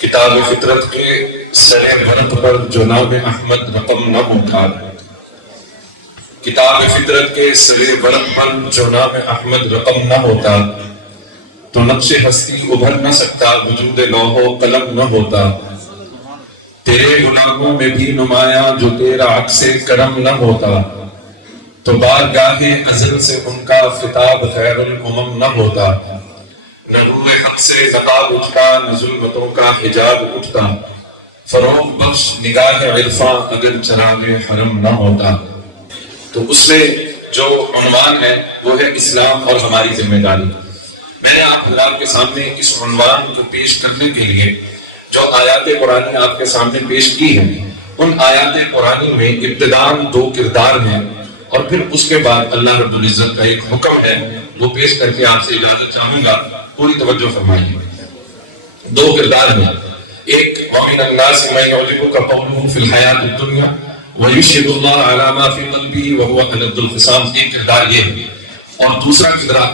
کتاب فطرت کے سر ورق پر جو نام احمد رقم نہ ہوتا، کتاب فطرت کے سر ورق پر جو نام احمد رقم نہ ہوتا تو نقش ہستی ابھر نہ سکتا، وجود لوح و قلم نہ ہوتا۔ تیرے گناہوں میں بھی نمایاں جو تیرا عکس کرم نہ ہوتا تو بارگاہ ازل سے ان کا خطاب خیر الامم نہ ہوتا۔ نہ روح حق سے نقاب اٹھتا، نہ ظلمتوں کا حجاب اٹھتا، فروغ بخش نگاہ عرفاں اگر چراغ حرم نہ ہوتا۔ تو اس میں جو عنوان ہے وہ ہے اسلام اور ہماری ذمہ داری۔ میں نے آپ حضرات کے سامنے اس عنوان کو پیش کرنے کے لیے جو آیات قرآنی آپ کے سامنے پیش کی ہیں، ان آیات قرآنی میں ابتداءً 2 کردار ہیں اور پھر اس کے بعد اللہ رب العزت کا ایک حکم ہے، وہ پیش کر کے آپ سے اجازت چاہوں گا، پوری توجہ فرمائیے۔ 2 کردار ہیں، ایک وَمِنَ النَّاسِ مَن يُعْجِبُكَ قَوْلُهُ فِي الْحَيَاةِ الدُّنْيَا وَيُشْهِدُ اللَّهَ عَلَى مَا فِي قَلْبِهِ وَهُوَ أَلَدُّ الْخِصَامِ۔ ایک کردار یہ ہے، اور دوسرا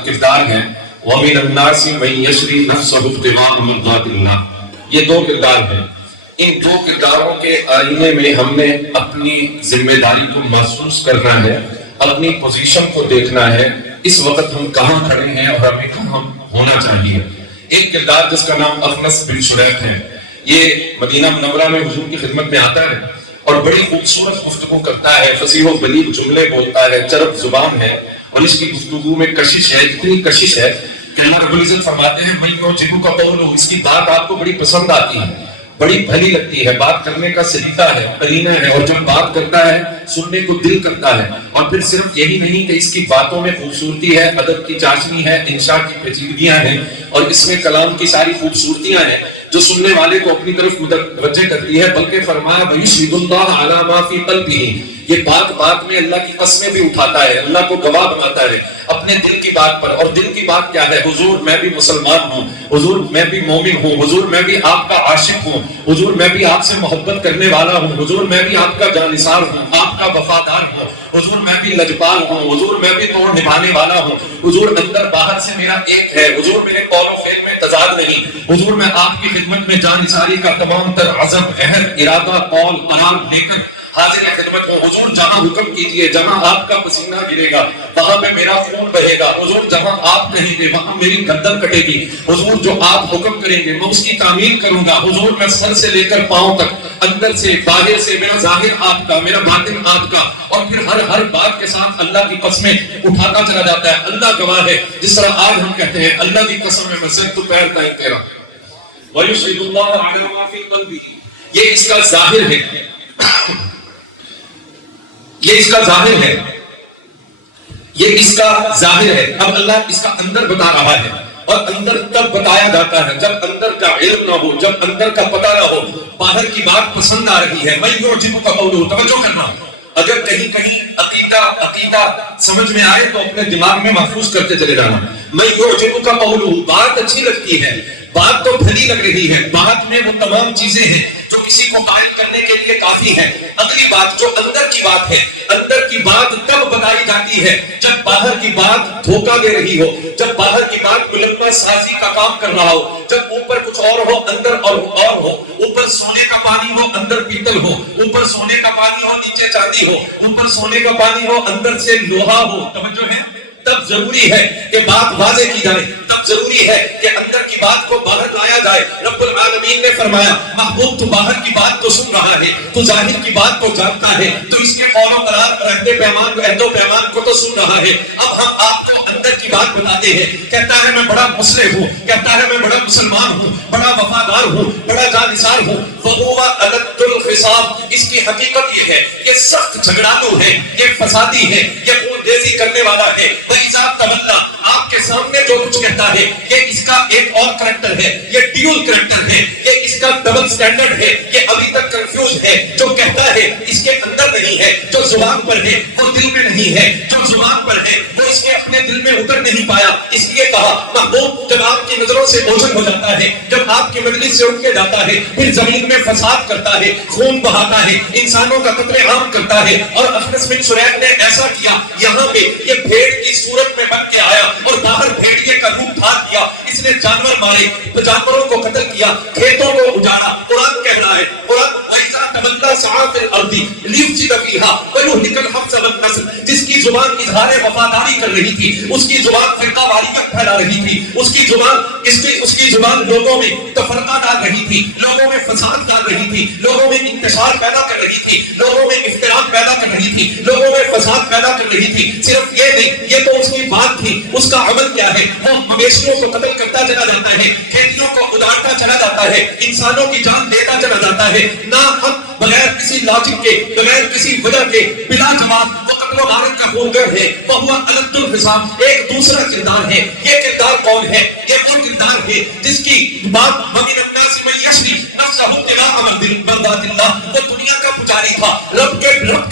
کردار ہے وَمِنَ النَّاسِ مَن يَشْرِي نَفْسَهُ ابْتِغَاءَ مَرْضَاتِ اللَّهِ۔ یہ 2 کردار ہیں۔ ان 2 کرداروں کے آئینے میں ہم نے اپنی ذمہ داری کو محسوس کرنا ہے، اپنی پوزیشن کو دیکھنا ہے، اس وقت ہم کہاں کھڑے ہیں اور ہمیں کہاں ہونا چاہیے۔ ایک کردار جس کا نام اخنس بن شریح ہے، یہ مدینہ منورہ میں حضور کی خدمت میں آتا ہے اور بڑی خوبصورت گفتگو کرتا ہے، فصیح و بلیغ جملے بولتا ہے، چرب زبان ہے، اور اس کی گفتگو میں کشش ہے، اتنی کشش ہے کہ اللہ رب العزت فرماتے ہیں مَن يُعْجِبُكَ قَوْلُهُ، اس کی بات آپ کو بڑی پسند آتی ہے، بڑی بھلی لگتی ہے، بات کرنے کا سلیقہ ہے، قرینہ ہے، اور جب بات کرتا ہے سننے کو دل کرتا ہے۔ اور پھر صرف یہی نہیں کہ اس کی باتوں میں خوبصورتی ہے، ادب کی چاشنی ہے، انشاء کی پیچیدگیاں ہیں، اور اس میں کلام کی ساری خوبصورتیاں ہیں جو سننے والے کو اپنی طرف متوجہ کرتی ہے۔ بلکہ فرمایا وَيُشْهِدُ اللَّهَ عَلَى مَا فِي قَلْبِهِ، یہ بات میں اللہ کی قسمیں بھی اٹھاتا ہے، اللہ کو گواہ بناتا ہے اپنے دل کی بات پر۔ اور دل کی بات کیا ہے؟ حضور میں بھی مسلمان ہوں، حضور میں بھی مومن ہوں، حضور میں بھی آپ کا عاشق ہوں، حضور میں بھی آپ سے محبت کرنے والا ہوں، حضور میں بھی آپ کا جانثار ہوں، آپ کا وفادار ہوں، حضور میں بھی لجپال ہوں، حضور میں بھی توڑ نبھانے والا ہوں، حضور اندر باہر سے میرا ایک ہے، حضور میرے قول و فعل میں تضاد نہیں، حضور میں آپ کی خدمت میں جانثاری کا تمام تر عزم، عہد، ارادہ، قول، قرار لے کر حاضر خدمت ہو۔ حضور جہاں حکم کیجئے، جہاں آپ کا پسینہ گرے گا وہاں پہ میرا خون بہے گا، حضور جہاں آپ کہیں گے وہاں میری گردن کٹے گی، حضور جو آپ حکم کریں گے میں اس کی تعمیل کروں گا، حضور میں سر سے لے کر پاؤں تک، اندر سے باہر سے، میرا ظاہر آپ کا، میرا باطن آپ کا۔ اور پھر ہر بات کے ساتھ اللہ کی قسمیں اٹھاتا چلا جاتا ہے۔ اللہ گواہ ہے، جس طرح آج ہم کہتے ہیں اللہ کی قسم ہے میں سر تو پیر تائیں تیرا۔ وَيُشْهِدُ اللَّهَ عَلَى مَا فِي قَلْبِهِ، یہ اس کا ظاہر ہے، یہ اس کا ظاہر ہے، یہ اس کا ظاہر ہے۔ اب اللہ اس کا اندر بتا رہا ہے، اور اندر تب بتایا جاتا ہے جب اندر کا علم نہ ہو، جب اندر کا پتہ نہ ہو۔ باہر کی بات پسند آ رہی ہے، مَن يُعْجِبُكَ قَوْلُهُ، توجہ کرنا۔ اگر کہیں عقیدہ سمجھ میں آئے تو اپنے دماغ میں محفوظ کرتے چلے جانا۔ مَن يُعْجِبُكَ قَوْلُهُ، بات اچھی لگتی ہے، بات تو بھلی لگ رہی ہے، بات میں وہ تمام چیزیں ہیں جو کسی کو قائل کرنے کے لیے کافی ہے۔ اگلی بات جو اندر کی بات ہے، اندر کی بات تب بتائی جاتی ہے جب باہر کی بات دھوکہ دے رہی ہو، جب باہر کی بات ملمہ سازی کا کام کر رہا ہو، جب اوپر کچھ اور ہو اندر اور ہو، اوپر سونے کا پانی ہو اندر پیتل ہو، اوپر سونے کا پانی ہو نیچے چاندی ہو، اوپر سونے کا پانی ہو اندر سے لوہا ہو۔ توجہ ہے؟ تب ضروری ہے کہ بات واضح کی جائے، تب ضروری ہے کہ اندر کی بات کو باہر لایا جائے۔ رب العالمین نے فرمایا محبوب تو باہر کی بات تو سن رہا ہے، تو ظاہر کی بات کو جانتا ہے، تو اس کے قول و قرار، عہد و پیمان کو تو سن رہا ہے۔ اب ہم آپ کو اندر کی بات بتاتے ہیں، کہتا ہے میں بڑا مسلم ہوں، کہتا ہے میں بڑا مسلمان ہوں، بڑا وفادار ہوں، بڑا جانثار ہوں، وَهُوَ أَلَدُّ الْخِصَامِ، اس کی حقیقت یہ ہے، یہ سخت جھگڑالو ہے، یہ فسادی ہے، یہ خون ریزی کرنے والا ہے۔ وَإِذَا تَوَلَّىٰ، آپ کے سامنے جو کچھ کہتا ہے یہ اس کا ایک اور کریکٹر ہے، یہ ڈیول کریکٹر ہے، یہ اس کا ڈبل سٹینڈرڈ ہے، یہ ابھی تک کنفیوز ہے۔ جو کہتا ہے اس کے اندر نہیں ہے، جو زبان پر ہے وہ دل میں نہیں ہے، جو زبان پر ہے وہ اس کے اپنے دل میں اتر نہیں پایا۔ اس لیے کہا محبوب جب آپ کی نظروں سے اوجھل ہو جاتا ہے، جب آپ کی مجلس سے اٹھ کے جاتا ہے، پھر زمین میں فساد کرتا ہے، خون بہاتا ہے، انسانوں کا قتل عام کرتا ہے۔ اور اخنس بن شریح نے ایسا کیا، یہاں پہ یہ بھیڑ کی صورت میں بن کے آیا اور باہر بھیڑیے کا روپ دھار دیا، اس نے جانور مارے، جانوروں کو قتل کیا، کھیتوں کو اجاڑا، وَيُهْلِكَ الْحَبْسَ وَالنَّسْلَ، جس کی زبان اظہار وفاداری کر رہی تھی، اس کی زبان فرقہ واریت پھیلا رہی تھی، اس کی زبان لوگوں میں تفرقہ ڈال رہی تھی، لوگوں میں فساد ڈال رہی تھی، لوگوں میں انتشار پیدا کر رہی تھی، لوگوں میں اختلاف پیدا کر رہی تھی، لوگوں میں فساد پیدا کر رہی تھی۔ صرف یہ نہیں، یہ تو اس کی بات تھی، اس کا عمل کیا ہے؟ وہ مویشیوں کو قتل کرتا چلا جاتا ہے، کھیتیوں کو اجاڑتا چلا جاتا ہے، انسانوں کی جان دیتا چلا جاتا ہے، ناحق بغیر کسی لاجک کے، بغیر کسی وجہ کے، بلا جواب وہ قتل و غارت کا خونگر ہے۔ وہو الد الحساب، ایک دوسرا کردار ہے۔ یہ کردار کون ہے؟ یہ وہ کردار ہے جس کی بات ومن الناس من یشری نفسہ ابتغاء مرضات اللہ، وہ دنیا کا پجاری تھا، رب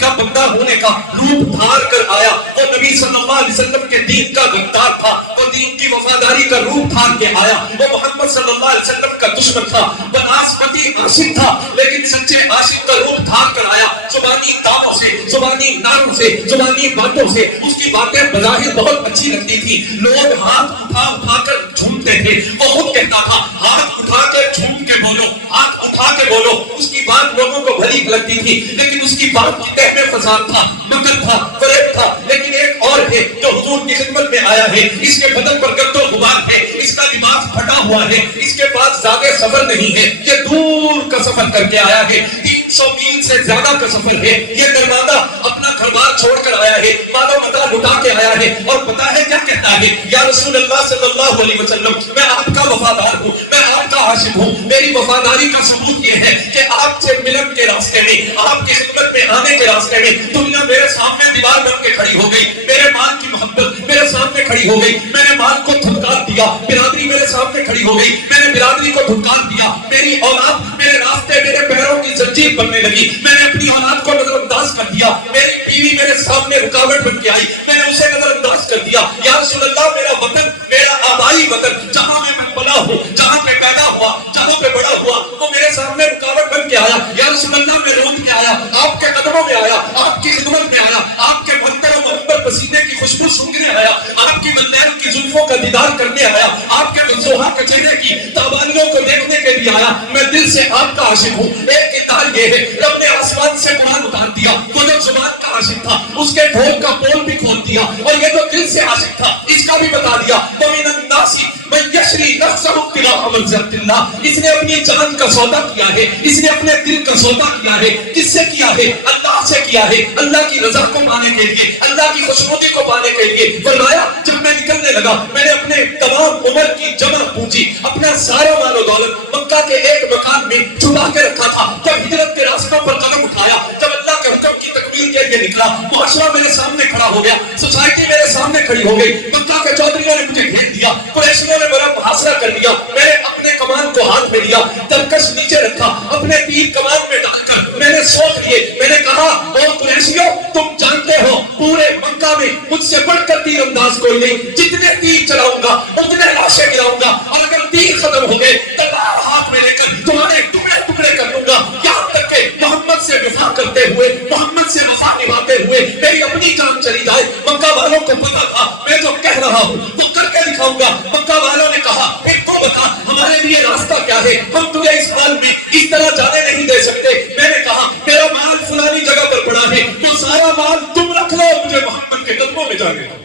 کا بندہ ہونے کا روپ دھار کر آیا، وہ نبی صلی اللہ علیہ وسلم کے دین کا غدار تھا، وہ دین کی وفاداری کا روپ دھار کے آیا، وہ محمد صلی اللہ علیہ وسلم کا دشمن تھا، بناسپتی عاشق تھا، لیکن سچے عاشق کا روپ دھار کر آیا، زبانی دعووں سے، زبانی نعروں سے، زبانی باتوں سے۔ اس کی باتیں بظاہر بہت اچھی لگتی تھی، لوگ ہاتھ اٹھا کر جھومتے تھے، وہ خود کہتا تھا ہاتھ اٹھا کر جھوم کے بولو، ہاتھ اٹھا کے بولو۔ اس کی بات لوگوں کو بھلی لگتی تھی، لیکن اس کی بات کی تہ میں فساد تھا، مکر تھا، فریب تھا۔ لیکن ایک اور ہے جو حضور کی خدمت میں آیا ہے، اس کے بدن پر گرد و غبار ہے، اس کا لباس پھٹا ہوا ہے، اس کے پاس زیادہ سفر نہیں ہے، یہ دور کا سفر کر کے آیا ہے، 300 میل سے زیادہ کا سفر ہے، یہ درمادہ اپنا گھر بار چھوڑ کر آیا ہے، مال و متاع لٹا کے آیا ہے، اور پتا ہے کیا کہتا ہے؟ یا رسول اللہ صلی اللہ علیہ وسلم، میں آپ کا وفادار ہوں، میں آپ کا عاشق ہوں۔ میری وفاداری کا ثبوت یہ ہے کہ آپ سے ملن کے راستے میں، آپ کی خدمت میں آنے کے راستے میں دنیا میرے سامنے دیوار بن کے کھڑی ہو گئی، میرے مال کی محبت میرے سامنے کھڑی ہو گئی، میں نے مال کو دھتکار دیا، برادری میرے سامنے کھڑی ہو گئی، میں نے برادری کو دھتکار دیا، میری اولاد میرے راستے میرے پیروں کی زنجیر بننے لگی، میں نے اپنی اولاد کو نظر انداز کر دیا، میری بیوی میرے سامنے رکاوٹ بن کے آئی، میں نے اسے نظر انداز کر دیا۔ یا رسول اللہ، میرا وطن، میرا آبائی وطن، جہاں میں بلا ہوں، جہاں پہ پیدا ہوا، جہاں پہ بڑا ہوا، وہ میرے سامنے رکاوٹ بن کے آیا۔ یا رسول اللہ، میں روند کے آیا، آپ کے قدموں میں آیا، آپ کی خدمت میں آیا، آپ کے منتر و محبت پسینے کی خوشبو سونگنے آیا، آپ کی ملیل کی زلفوں کا دیدار کرنے آیا، آپ کے منصوحہ کے چہرے کی تابانیوں کو دیکھنے کے لیے آیا۔ میں دل سے آپ کا عاشق ہوں۔ ایک کردار یہ ہے، رب نے آسمان سے قرآن اتار دیا، وہ جو زبان کا عاشق تھا اس کے ڈھول کا پول بھی کھول دیا، اور یہ جو دل سے عاشق تھا اس کا بھی بتا دیا۔ وَمِنَ النَّاسِ مَن يَشْرِي نَفْسَهُ ابْتِغَاءَ مَرْضَاتِ اللَّهِ، اس نے اپنی جان کا سودا کیا ہے، اس نے اپنے دل کا سودا کیا ہے۔ کس سے کیا ہے؟ اللہ سے کیا ہے، اللہ کی رضا کو پانے کے لیے، اللہ کی خوشنودی کو پانے کے لیے۔ فرمایا جب میں نکلنے لگا، میں نے اپنے تمام عمر کی جمع پونجی، اپنا سارا مال و دولت مکہ کے ایک مکان میں چھپا کے رکھا تھا۔ جب ہجرت کے راستوں پر قدم اٹھایا، جب اللہ کے حکم کی تکمیل کے لیے نکلا، معاشرہ میرے سامنے کھڑا ہو گیا، سوسائٹی میرے سامنے کھڑی ہو گئی، مکہ کے چودھریوں نے مجھے گھیر دیا، قریشیوں نے میرا محاصرہ کر لیا، میں نے اپنے کمان کو ہاتھ میں لیا، ترکش نیچے رکھا، اپنے تیر کمان میں ڈال کر میں نے سونپ لیے، میں نے کہا او قریشیوں، تم جانتے ہو پورے مکہ میں مجھ سے بڑھ کر تیر انداز کوئی نہیں، جتنے تیر چلاؤں گا اتنے لاشیں گراؤں گا، اور اگر تیر ختم ہو گئے تلوار ہاتھ میں لے کر تمہارے ٹکڑے ٹکڑے کر دوں گا، یہاں تک کہ محمد سے وفا کرتے ہوئے، محمد سے وفا نبھاتے ہوئے میری اپنی جان چلی جائے۔ مکہ والوں کو پتا تھا میں جو کہہ رہا ہوں وہ کر کے دکھاؤں گا۔ مکہ والوں نے کہا پھر تو بتا ہمارے لیے راستہ کیا ہے، ہم تجھے اس حال میں اس طرح جانے نہیں دے سکتے۔ میں نے کہا میرا مال فلانی جگہ پر پڑا ہے، تو سارا مال تم رکھ لو، مجھے محمد کے قدموں میں جانے دو۔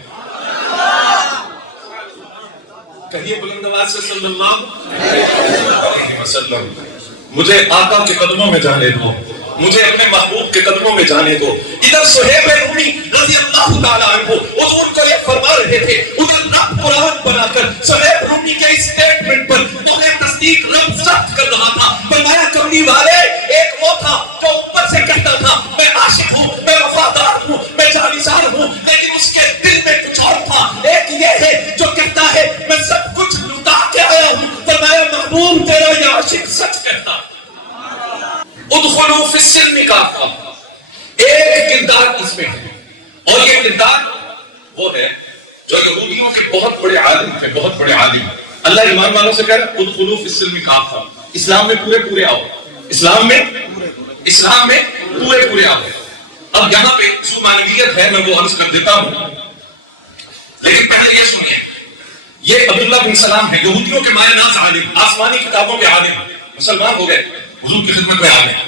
کہیے بلند آواز سے صلی اللہ علیہ وسلم، مجھے آقا کے قدموں میں جانے دو، مجھے اپنے محبوب کے قدموں میں جانے دو۔ ادھر صہیب رومی رضی اللہ تعالیٰ عنہ حضور کو یہ فرما رہے تھے، ادھر رب قرآن بنا کر صہیب رومی کے اسٹیٹمنٹ پر انہیں تصدیق رب سخت کر رہا تھا۔ فرمایا کملی والے، ایک وہ تھا جو اوپر سے کہتا تھا میں عاشق ہوں، میں وفادار ہوں، میں جانثار ہوں، لیکن اس کے دل میں کچھ اور تھا۔ ایک یہ ہے جو کہتا ہے میں سب کچھ لٹا کے آیا ہوں۔ فرمایا محبوب تیرا یہ عاشق سچ کہتا، ادخلوا فی السلم کافہ، ایک کردار اس میں ہے، اور یہ کردار وہ ہے جو یہودیوں کے بہت بڑے عالم تھے، بہت بڑے عالم۔ اللہ ایمان والوں سے کہہ رہا ہے ادخلوا فی السلم کافہ، اسلام میں پورے پورے آؤ، اسلام میں پورے پورے آؤ۔ اب یہاں پہ جو معنویت ہے میں وہ عرض کر دیتا ہوں، لیکن پہلے یہ سنیے، یہ عبداللہ بن سلام ہے، یہودیوں کے مایہ ناز عالم، آسمانی کتابوں کے عالم، مسلمان ہو گئے، حضور کی خدمت میں آ گئے۔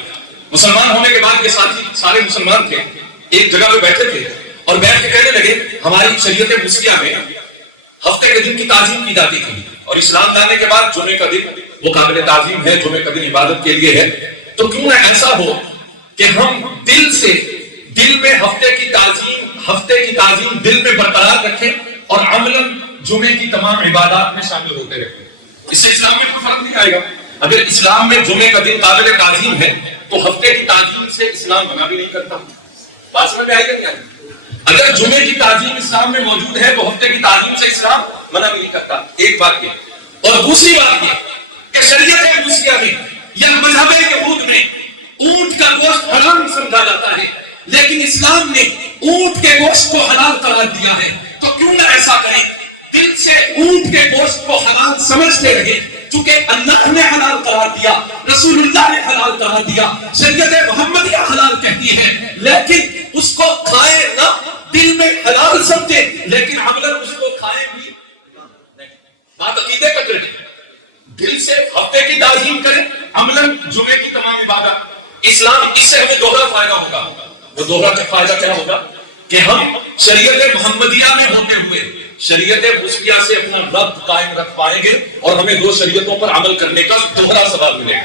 مسلمان ہونے کے بعد یہ سارے مسلمان تھے، ایک جگہ پہ بیٹھے تھے اور بیٹھ کے کہنے لگے ہماری شریعت مسیحا میں ہفتے کے دن کی تعظیم کی جاتی تھی اور اسلام لانے کے بعد جمعے کا دن وہ قابل تعظیم ہے، جمعے کا دن عبادت کے لیے ہے، تو کیوں نہ ایسا ہو کہ ہم دل میں ہفتے کی تعظیم دل میں برقرار رکھیں اور عملاً جمعے کی تمام عبادات میں شامل ہوتے رہیں۔ اس سے اسلام میں کوئی فرق نہیں آئے گا۔ اگر اسلام میں جمعے کا دن قابل تعظیم ہے تو ہفتے کی تعظیم سے اسلام منع بھی نہیں کرتا۔ بات سمجھ میں آئے گا نہیں آئے گا؟ اگر جمعے کی تعظیم اسلام میں موجود ہے تو ہفتے کی تعظیم سے اسلام منع بھی نہیں کرتا۔ ایک بات یہ، اور دوسری بات یہ کہ شریعت مسیحا میں یا مذہب یہود میں اونٹ کا گوشت حرام سمجھا جاتا ہے، لیکن اسلام نے اونٹ کے گوشت کو حلال قرار دیا ہے۔ تو کیوں نہ ایسا کریں، دل سے اونٹ کے گوشت کو حلال سمجھتے رہے، چونکہ اللہ نے حلال قرار دیا، رسول اللہ نے حلال قرار دیا، شریعت محمدیہ حلال کہتی ہے، لیکن اس کو کھائیں نہ، دل میں حلال سمجھے لیکن عملاً اس کو کھائیں بھی نہیں۔ بات عقیدے کا کریں، دل سے ہفتے کی تعظیم کریں، عملاً جمعے کی تمام عبادت۔ اسلام اس سے ہمیں دوہرا فائدہ ہوگا۔ وہ دوہرا کا فائدہ کیا ہوگا کہ ہم شریعت محمدیہ میں ہوتے ہوئے شریعت مسیحا سے اپنا ربط قائم رکھ پائیں گے اور ہمیں دو شریعتوں پر عمل کرنے کا دوہرا ثواب ملے گا۔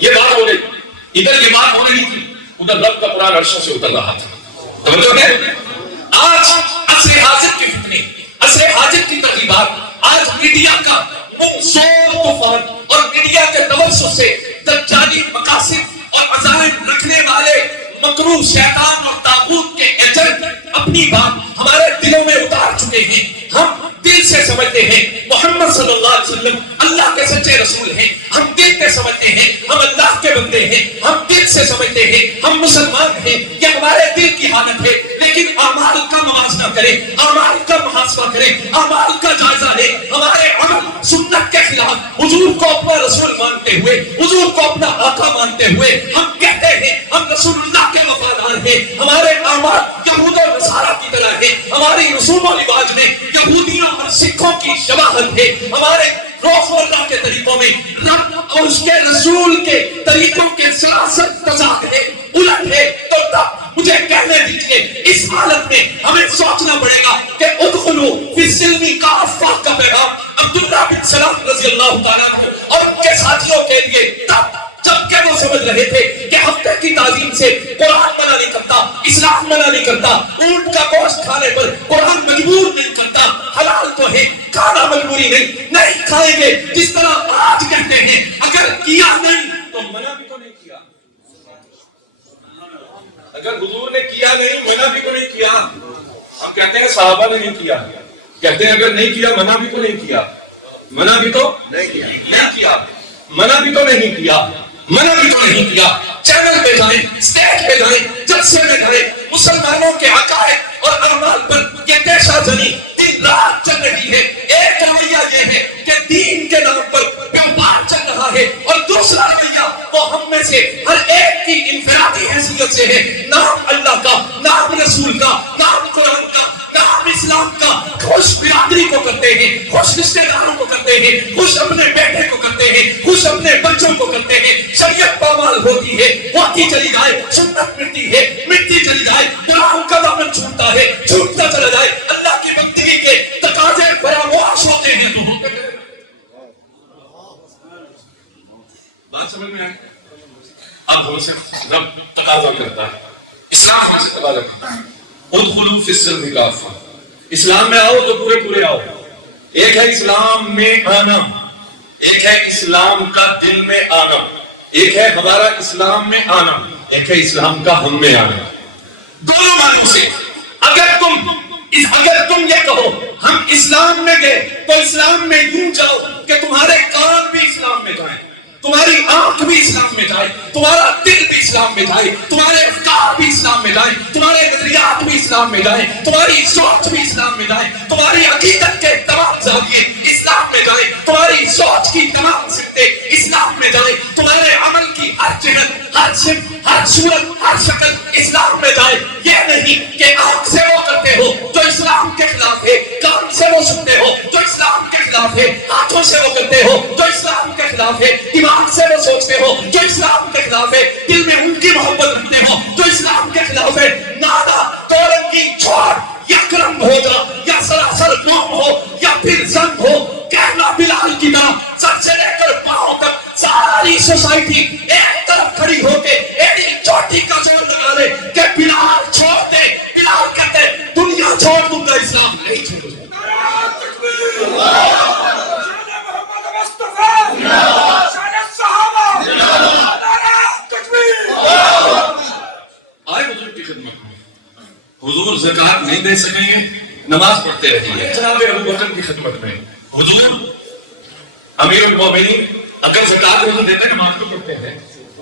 یہ بات ہو رہی، ادھر یہ بات ہو رہی تھی، ادھر رب کا قرآن عرشوں سے اتر رہا تھا۔ توجہ ہے؟ آج عصر حاضر کی فتنے، عصر حاضر کی ترغیبات، آج میڈیا کا منصور طوفان اور میڈیا کے توسط سے دجالی مقاصد اور عزائم رکھنے والے مکروہ شیطان اور طاغوت کے ایجنٹ اپنی بات ہمارے دلوں میں اتار چکے ہیں۔ ہم دل سے سمجھتے ہیں محمد صلی اللہ علیہ وسلم اللہ کے سچے رسول ہیں، ہم دل سے سمجھتے ہیں ہم اللہ کے بندے ہیں، ہم دل سے سمجھتے ہیں ہم مسلمان ہیں، یہ ہمارے دل کی حالت ہے، لیکن اعمال کا موازنہ کریں، اعمال کا محاسبہ کریں، اعمال کا جائزہ لیں۔ ہمارے عمل سنت کے خلاف، حضور کو اپنا رسول مانتے ہوئے، حضور کو اپنا آقا مانتے ہوئے ہم کہتے ہیں ہم رسول اللہ کے وفادار ہیں، ہمارے اعمال یہود اور نصارہ کی طرح ہیں، ہماری رسوم و رواج میں یہودیوں اور سکھوں کی شباہت ہے، ہمارے روح اللہ کے طریقوں میں رب اور اس کے رسول کے طریقوں کے سراسر تضاد ہے، الٹ ہے۔ تو تب مجھے کہنے دیجئے اس حالت میں ہمیں سوچنا پڑے گا کہ ادخلوا فی السلم کافہ کا پیغام عبداللہ بن سلام رضی اللہ تعالیٰ عنہ اور ان کے ساتھیوں کے لیے تب جبکہ وہ سمجھ رہے تھے کہ ہفتے کی تعظیم سے قرآن منع نہیں کرتا، اسلام منع نہیں کرتا، اونٹ کا گوشت کھانے پر قرآن مجبور نہیں کرتا، حلال تو ہے، کھانا مجبوری نہیں کھائیں گے، جس طرح آج کہتے ہیں اگر کیا نہیں تو منع بھی تو نہیں کیا، اگر حضور نے کیا نہیں منع بھی تو نہیں کیا۔ ہم کہتے ہیں صحابہ نے نہیں کیا، کہتے ہیں اگر نہیں کیا منع بھی تو نہیں کیا، منع بھی تو نہیں کیا، منع بھی تو نہیں کیا، منع بھی تو نہیں کیا۔ چینل پہ جائیں، اسٹیج پہ جائیں، جلسے میں جائیں، مسلمانوں کے عقائد اور اعمال پر یہ پیشہ زنی دن رات چل رہی ہے۔ ایک رویہ یہ ہے کہ دین کے نام پر بیوپار چل رہا ہے اور دوسرا رویہ وہ ہم میں سے ہر ایک کی انفرادی حیثیت سے ہے، نام اللہ کا، نام رسول کا، نام قرآن کا، نام اسلام کا، خوش برادری کو کرتے ہیں، خوش رشتے داروں کو کرتے ہیں، خوش اپنے بیٹے کو کرتے ہیں، خوش اپنے بچوں کو کرتے ہیں۔ شریعت پامال ہوتی ہے، ہوتی چلی جائے، سنت مٹتی ہے، مٹتی چلی جائے، قرآن کا دامن چھوٹتا ہے، چھوٹتا چلا جائے، اللہ کی بندگی کے تقاضے فراموش ہوتے ہیں تو ہوتے ہیں۔ بات سمجھ میں آئے؟ اب ہم سے رب تقاضا کرتا ہے، اسلام ہم سے تقاضا کرتا ہے ادخلوا فی السلم کافہ، اسلام میں آؤ تو پورے پورے آؤ۔ ایک ہے اسلام میں آنا، ایک ہے اسلام کا دل میں آنا، ایک ہے ہمارا اسلام میں آنا، ایک ہے اسلام کا ہم میں آنا۔ دونوں معنوں سے اگر تم یہ کہو ہم اسلام میں گئے تو اسلام میں یوں جاؤ کہ تمہارے کان بھی اسلام میں جائیں، تمہاری آنکھ بھی اسلام میں جائے، تمہارا دل بھی اسلام میں جائے، تمہارے افکار بھی اسلام میں جائیں، تمہارے نظریات بھی اسلام میں جائیں، تمہاری سوچ بھی اسلام میں جائیں، تمہاری عقیدت کے تمام زاویے اسلام میں جائیں، تمہاری سوچ کی تمام سمتیں اسلام میں جائیں، تمہارے عمل کی ہر جہت، ہر صفت، ہر صورت، ہر شکل اسلام میں جائے۔ یہ نہیں کہ آنکھ سے وہ کرتے ہو جو اسلام کے خلاف ہے، کان سے وہ سنتے ہو جو اسلام کے خلاف ہے، ہاتھوں سے وہ کرتے ہو جو اسلام کے خلاف ہے، دماغ سے وہ سوچتے ہو جو اسلام کے خلاف ہے، دل میں ان کی محبت رکھتے ہو جو اسلام کے خلاف ہے۔ نادا چھوڑ، یا کرم ہو جا یا سراسر قوم ہو یا پھر زنگ ہو، کہنا بلال کی طرح سب سے لے کر پاؤں تک ساری سوسائٹی ایک طرف کھڑی ہو کے ایڈی چوٹی کا زور لگا دے کہ بلال چھوڑ دے. بلال کہتے دنیا چھوڑ دوں گا، اسلام نہیں چھوڑوں گا. آئے حضور کی خدمت میں، حضور زکات نہیں دے سکیں گے، نماز پڑھتے رہیے. جناب ابو بکر کی خدمت میں، حضور امیر المومنین اگر زکات نہیں دیتے، نماز تو پڑھتے ہیں،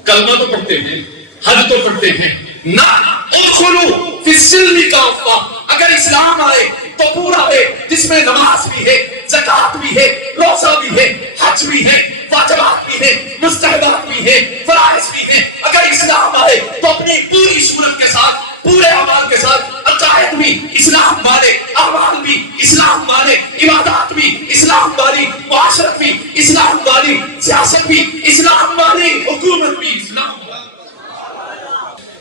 کلمہ تو پڑھتے ہیں، حج تو پڑھتے ہیں، نہ ادخلوا فی السلم کافہ، اگر اسلام آئے تو پورا ہے، جس میں نماز بھی ہے، زکات بھی ہے، روزہ بھی ہے، حج بھی ہے، واجبات بھی ہے، مستحبات بھی ہے، فرائض بھی ہے. اگر اسلام آئے تو اپنی پوری صورت کے ساتھ، پورے اعمال کے ساتھ، عقائد بھی اسلام والے، اعمال بھی اسلام والے، عبادات بھی اسلام والی، معاشرت بھی اسلام والی، سیاست بھی اسلام والی، حکومت بھی اسلام والی.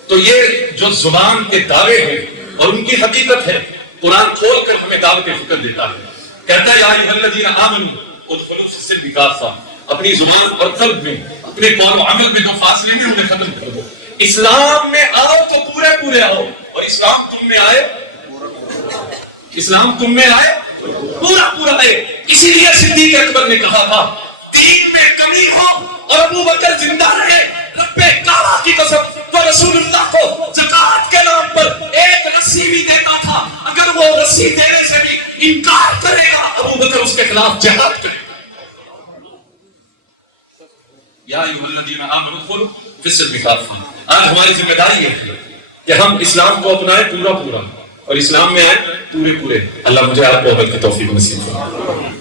تو یہ جو زبان کے دعوے ہیں اور ان کی حقیقت ہے، قرآن کھول کر ہمیں دعوت فکر دیتا ہے. کہتا ہے یا ایھا الذین آمنوا ادخلوا فی السلم کافہ، اپنی زبان اور قلب میں، اپنے قول و عمل میں جو فاصلے ہیں انہیں ختم کر دو. اسلام میں آؤ تو پورے پورے آؤ، اور اسلام تم میں آئے، اسلام تم میں آئے پورا پورا آئے. اسی لیے صدیق اکبر نے کہا تھا دین میں کمی ہو اور ابو بکر زندہ رہے، رب کعبہ کی قسم، تو رسول اللہ کو زکات کے نام پر ایک رسی بھی دیتا تھا. اگر وہ رسی دینے سے بھی انکار کرے گا، ابو بکر اس کے خلاف جہاد کرے گا. یا ایھا الذین آمنوا ادخلوا فی السلم کافہ. آج ہماری ذمہ داری ہے کہ ہم اسلام کو اپنائیں پورا پورا، اور اسلام میں آئیں پورے پورے. اللہ مجھے آپ کو عمل کی توفیق نصیب فرمائے.